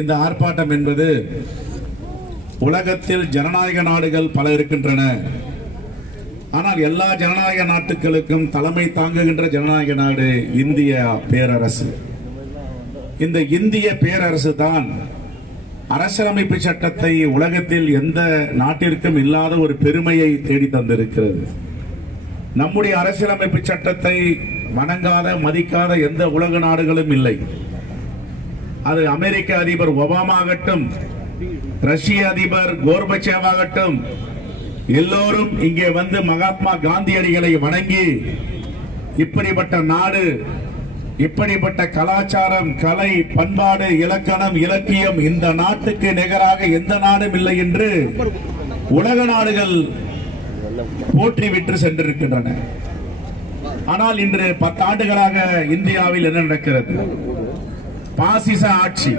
இந்த ஆர்ப்பாட்டம் என்பது உலகத்தில் ஜனநாயக நாடுகள் பல இருக்கின்றன. ஆனால் எல்லா ஜனநாயக நாட்டுகளுக்கும் தலைமை தாங்குகின்ற ஜனநாயக நாடு இந்திய பேரரசு. இந்த இந்திய பேரரசு தான் அரசியலமைப்பு சட்டத்தை உலகத்தில் எந்த நாட்டிற்கும் இல்லாத ஒரு பெருமையை தேடி தந்திருக்கிறது. நம்முடைய அரசியலமைப்பு சட்டத்தை வணங்காத மதிக்காத எந்த உலக நாடுகளும் இல்லை. அது அமெரிக்க அதிபர் ஒபாமா ஆகட்டும் ரஷ்ய அதிபர் கோர்பச்சேவ் ஆகட்டும் எல்லோரும் இங்கே வந்து மகாத்மா காந்தியடிகளை வணங்கி இப்படிப்பட்ட நாடு இப்படிப்பட்ட கலாச்சாரம் கலை பண்பாடு இலக்கணம் இலக்கியம் இந்த நாட்டுக்கு நிகராக எந்த நாடும் இல்லை என்று உலக நாடுகள் போற்றி விட்டு சென்றிருக்கின்றன. ஆனால் இன்று பத்தாண்டுகளாக இந்தியாவில் என்ன நடக்கிறது? பாசிச ஆட்சி.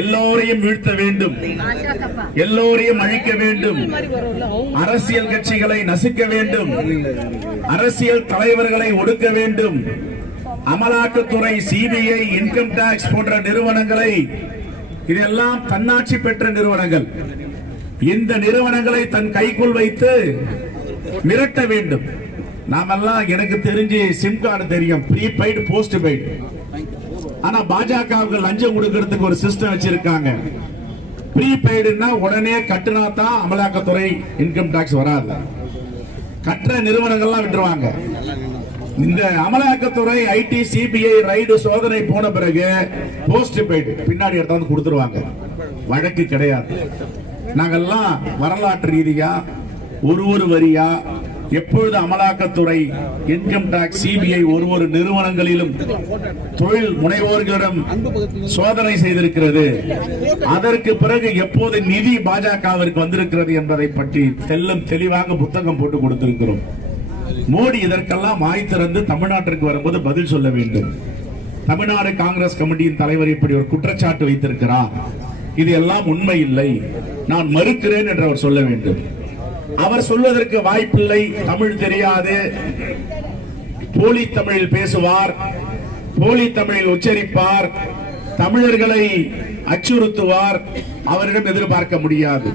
எல்லோரையும் வீழ்த்த வேண்டும். எல்லோரையும் அழிக்க வேண்டும். அரசியல் கட்சிகளை நசுக்க வேண்டும். அரசியல் தலைவர்களை ஒடுக்க வேண்டும். அமலாக்கத்துறை சிபிஐ இன்கம் டாக்ஸ் போன்ற நிறுவனங்களை இதெல்லாம் தன்னாட்சி பெற்ற நிறுவனங்கள். இந்த நிறுவனங்களை தன் கைக்குள் வைத்து மிரட்ட வேண்டும். நாமெல்லாம் எனக்கு தெரிஞ்சு சிம் கார்டு தெரியும். ப்ரீபெய்டு போஸ்ட் பெய்டு ஆனா பாஜகவுக்கு லஞ்சம் கொடுக்கறதுக்கு ஒரு சிஸ்டம் வச்சிருக்காங்க. ப்ரீபெய்டுனா உடனே கட்டினா தான் அமலாக்கத்துறை இன்கம் டாக்ஸ் வராது. கட்டுற நிறுவனங்கள்லாம் விட்டுருவாங்க. இந்த அமலாக்கத்துறை ஐடி சிபிஐ ரைடு சோதனை போன பிறகு போஸ்ட் பெய்டு பின்னாடி எடுத்தாந்து கொடுத்துருவாங்க. வழக்கு கிடையாது. நாங்கெல்லாம் வரலாற்று ரீதியா ஒரு ஒரு வரியா எப்பொழுது அமலாக்கத்துறை இன்கம் டாக்ஸ் சிபிஐ ஒரு ஒரு நிறுவனங்களிலும் தொழில் முனைவோர்களிடம் சோதனை செய்திருக்கிறது. அதற்கு பிறகு எப்போது நிதி பாஜகவிற்கு வந்திருக்கிறது என்பதை பற்றி தெல்லும் தெளிவாக புத்தகம் போட்டு கொடுத்திருக்கிறோம். மோடி இதற்கெல்லாம் வாய் திறந்து தமிழ்நாட்டிற்கு வரும்போது பதில் சொல்ல வேண்டும். தமிழ்நாடு காங்கிரஸ் கமிட்டியின் தலைவர் இப்படி ஒரு குற்றச்சாட்டு வைத்திருக்கிறார். இது எல்லாம் உண்மை இல்லை. நான் மறுக்கிறேன் என்று அவர் சொல்ல வேண்டும். அவர் சொல்வதற்கு வாய்ப்பில்லை தமிழ் தெரியாது. போலி தமிழில் பேசுவார் போலி தமிழில் உச்சரிப்பார் தமிழர்களை அச்சுறுத்துவார் அவரிடம் எதிர்பார்க்க முடியாது.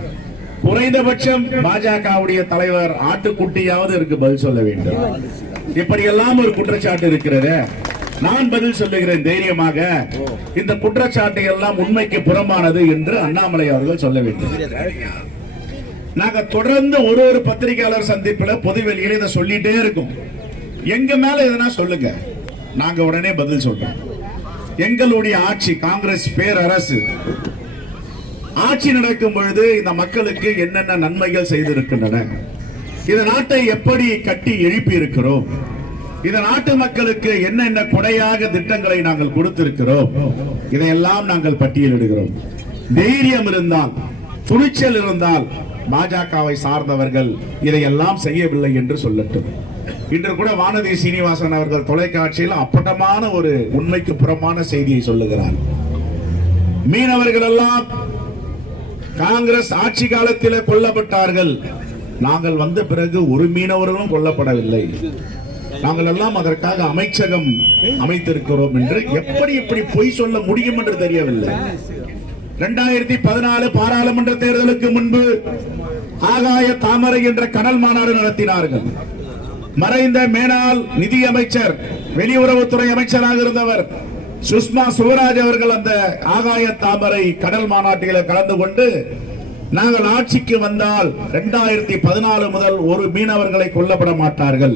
குறைந்தபட்சம் பாஜகவுடைய தலைவர் ஆட்டுக்குட்டியாவது இருக்கு பதில் சொல்ல வேண்டும். இப்படியெல்லாம் ஒரு குற்றச்சாட்டு இருக்கிறது. நான் பதில் சொல்லுகிறேன் தைரியமாக. இந்த குற்றச்சாட்டு எல்லாம் உண்மைக்கு புறம்பானது என்று அண்ணாமலை அவர்கள் சொல்ல வேண்டும். நாங்க தொடர்ந்து ஒரு ஒரு பத்திரிகையாளர் சந்திப்புல பொதுவெளியில இதை சொல்லிட்டே இருக்கோம். எங்க மேல எதனா சொல்லுங்க. நாங்க உடனே பதில் சொல்றோம். எங்களுடைய ஆட்சி காங்கிரஸ் பேரரசு. ஆட்சி நடக்கும் பொழுது இந்த மக்களுக்கு என்னென்ன நன்மைகள் செய்திருக்கின்றன. இந்த நாட்டை எப்படி கட்டி எழுப்பி இருக்கிறோம் இந்த நாட்டு மக்களுக்கு என்னென்ன கொடையாக திட்டங்களை நாங்கள் கொடுத்திருக்கிறோம். இதையெல்லாம் நாங்கள் பட்டியலிடுகிறோம். தைரியம் இருந்தால் துணிச்சல் இருந்தால் பாஜகவை சார்ந்தவர்கள் இதையெல்லாம் செய்யவில்லை என்று சொல்லட்டும். இன்று கூட வானதி சீனிவாசன் அவர்கள் தொலைக்காட்சியில் அப்பட்டமான ஒரு உண்மைக்கு புறமான செய்தியை சொல்லுகிறார். மீனவர்கள் எல்லாம் காங்கிரஸ் ஆட்சி காலத்தில் கொல்லப்பட்டார்கள். நாங்கள் வந்த பிறகு ஒரு மீனவர்களும் கொல்லப்படவில்லை. நாங்கள் எல்லாம் அதற்காக அமைச்சகம் அமைத்திருக்கிறோம் என்று எப்படி இப்படி பொய் சொல்ல முடியும் என்று தெரியவில்லை. இரண்டாயிரத்தி பதினாலு பாராளுமன்ற தேர்தலுக்கு முன்பு ஆகாய தாமரை என்ற கடல் மாநாடு நடத்தினார்கள். மறைந்த மேனாள் நிதி அமைச்சர் வெளியுறவுத்துறை அமைச்சராக இருந்தவர் சுஷ்மா சுவராஜ் அவர்கள் அந்த ஆகாய தாமரை கடல் மாநாட்டில் கலந்து கொண்டு நாங்கள் ஆட்சிக்கு வந்தால் இரண்டாயிரத்தி பதினாலு முதல் ஒரு மீனவர்களை கொல்லப்பட மாட்டார்கள்.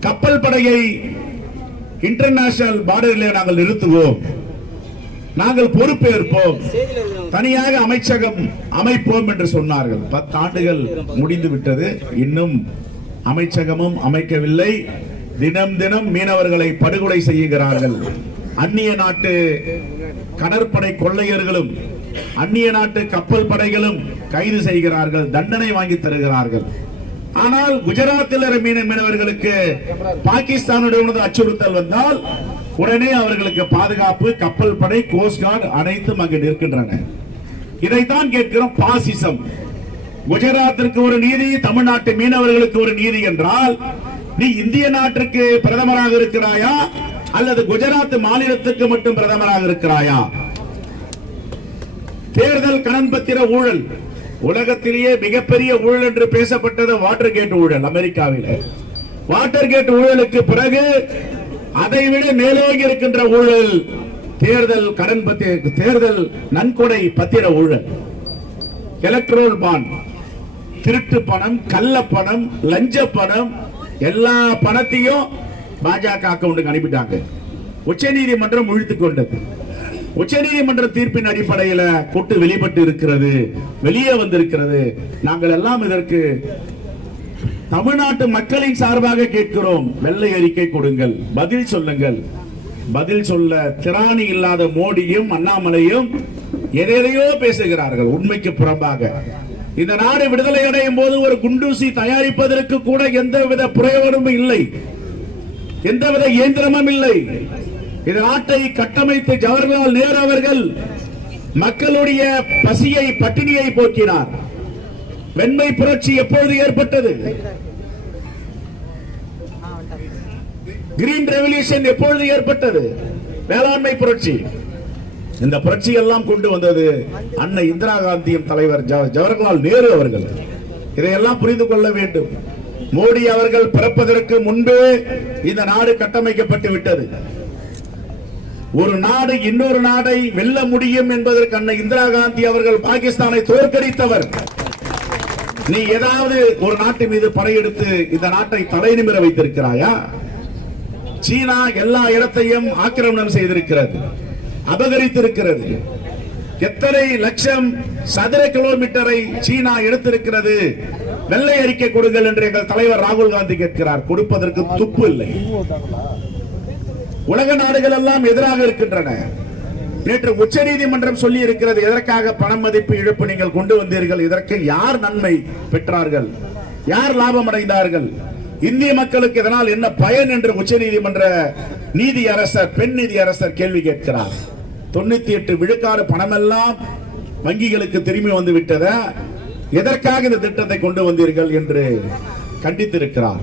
கப்பல் படையை இன்டர்நேஷனல் பார்டரிலே நாங்கள் நிறுத்துவோம். நாங்கள் பொறுப்பேற்போம். தனியாக அமைச்சகம் அமைப்போம் என்று சொன்னார்கள். பத்து ஆண்டுகள் முடிந்து விட்டது. இன்னும் அமைச்சகமும் அமைக்கவில்லை. தினம் தினம் மீனவர்களை படுகொலை செய்யுகிறார்கள் அந்நிய நாட்டு கடற்படை கொள்ளையர்களும் அந்நிய நாட்டு கப்பல் படைகளும் கைது செய்கிறார்கள் தண்டனை வாங்கி தருகிறார்கள். ஆனால் குஜராத்தில் மீன மீனவர்களுக்கு பாகிஸ்தானுடைய அச்சுறுத்தல் வந்தால் உடனே அவர்களுக்கு பாதுகாப்பு கப்பல் படை கோஸ்ட்கார்டு அனைத்தும் அங்கு நிற்கின்றன. இதைத்தான் கேட்கிறோம் பாசிசம். குஜராத்திற்கு ஒரு நீதி தமிழ்நாட்டு மீனவர்களுக்கு ஒரு நீதி என்றால் நீ இந்திய நாட்டிற்கு பிரதமராக இருக்கிறாயா? அல்லது குஜராத் மாநிலத்துக்கு மட்டும் பிரதமராக இருக்கிறாயா? தேர்தல் கடன் பத்திர ஊழல். உலகத்திலேயே மிகப்பெரிய ஊழல் என்று பேசப்பட்டது வாட்டர் கேட் ஊழல் அமெரிக்காவில். வாட்டர் கேட் ஊழலுக்கு பிறகு அதைவிட மேலோங்கி இருக்கின்ற ஊழல் தேர்தல் கடன் பத்திர தேர்தல் நன்கொடை பத்திர ஊழல். எலக்ட்ரோல் பாண்ட் திருட்டு பணம் கள்ள பணம் லஞ்ச பணம் எல்லா பணத்தையும் பாஜக அக்கௌண்ட்டுக்கு அனுப்பிட்டாங்க. உச்சநீதிமன்றம் இழுத்து கொண்டது. உச்சநீதிமன்ற தீர்ப்பின் அடிப்படையில் கொட்டு வெளிப்பட்டு இருக்கிறது வெளியே வந்திருக்கிறது. நாங்கள் எல்லாம் இதற்கு தமிழ்நாட்டு மக்களின் சார்பாக கேட்கிறோம். வெள்ளை அறிக்கை கொடுங்கள். பதில் சொல்லுங்கள். பதில் சொல்ல திராணி இல்லாத மோடியும் அண்ணாமலையும் எதையோ பேசுகிறார்கள் உண்மைக்கு புறம்பாக. இந்த நாடு விடுதலை அடையும் போது ஒரு குண்டூசி தயாரிப்பதற்கு கூட எந்தவித புறையோடும் இல்லை. எந்தவித இயந்திரமும் இல்லை. இந்த நாட்டை கட்டமைத்து ஜவஹர்லால் நேரு அவர்கள் மக்களுடைய பசியை பட்டினியை போக்கினார். வெண்மை புரட்சி எப்பொழுது ஏற்பட்டது? கிரீன் ரெவல்யூஷன் எப்பொழுது ஏற்பட்டது? வேளாண்மை புரட்சி. இந்த புரட்சி எல்லாம் கொண்டு வந்தது அன்னை இந்திரா காந்தியும் தலைவர் ஜவஹர்லால் நேரு அவர்கள். இதையெல்லாம் புரிந்து கொள்ள வேண்டும். மோடி அவர்கள் பிறப்பதற்கு முன்பே இந்த நாடு கட்டமைக்கப்பட்டு விட்டது. ஒரு நாடு இன்னொரு நாடை வெல்ல முடியும் என்பதற்கு அன்னை இந்திரா காந்தி அவர்கள் பாகிஸ்தானை தோற்கடித்தவர். நீ ஏதாவது ஒரு நாட்டு மீது படையெடுத்து இந்த நாட்டை தலை நிமிர வைத்திருக்கிறாயா? சீனா எல்லா இடத்தையும் ஆக்கிரமணம் செய்திருக்கிறது அபகரித்திருக்கிறது. எத்தனை லட்சம் சதுர கிலோமீட்டரை சீனா எடுத்திருக்கிறது? வெள்ளை அறிக்கை கொடுங்கள் என்று எங்கள் தலைவர் ராகுல் காந்தி கேட்கிறார். கொடுப்பதற்கு துப்பு இல்லை. உலக நாடுகள் எல்லாம் எதிராக இருக்கின்றன. நேற்று உச்ச நீதிமன்றம் சொல்லி இருக்கிறது எதற்காக பண மதிப்பு இழப்பு நீங்கள் கொண்டு வந்தீர்கள் இதற்கு யார் நன்மை பெற்றார்கள்? யார் லாபம் அடைந்தார்கள் இந்திய மக்களுக்கு இதனால் என்ன பயன் என்று உச்சநீதிமன்ற நீதி அரசர் பெண் நீதி அரசர் கேள்வி கேட்கிறார். தொண்ணூத்தி எட்டு விழுக்காடு பணமெல்லாம் வங்கிகளுக்கு திரும்பி வந்து விட்டத? எதற்காக இந்த திட்டத்தை கொண்டு வந்தீர்கள் என்று கண்டித்திருக்கிறார்.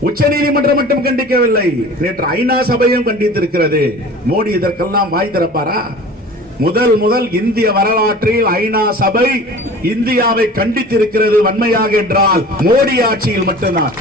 உச்ச நீதிமன்றம் மட்டும் கண்டிக்கவில்லை. நேற்று ஐநா சபையும் கண்டித்திருக்கிறது. மோடி இதற்கெல்லாம் வாய் திறப்பாரா? முதல் முதல் இந்திய வரலாற்றில் ஐநா சபை இந்தியாவை கண்டித்திருக்கிறது வன்மையாக என்றால் மோடி ஆட்சியில் மட்டும்தான்.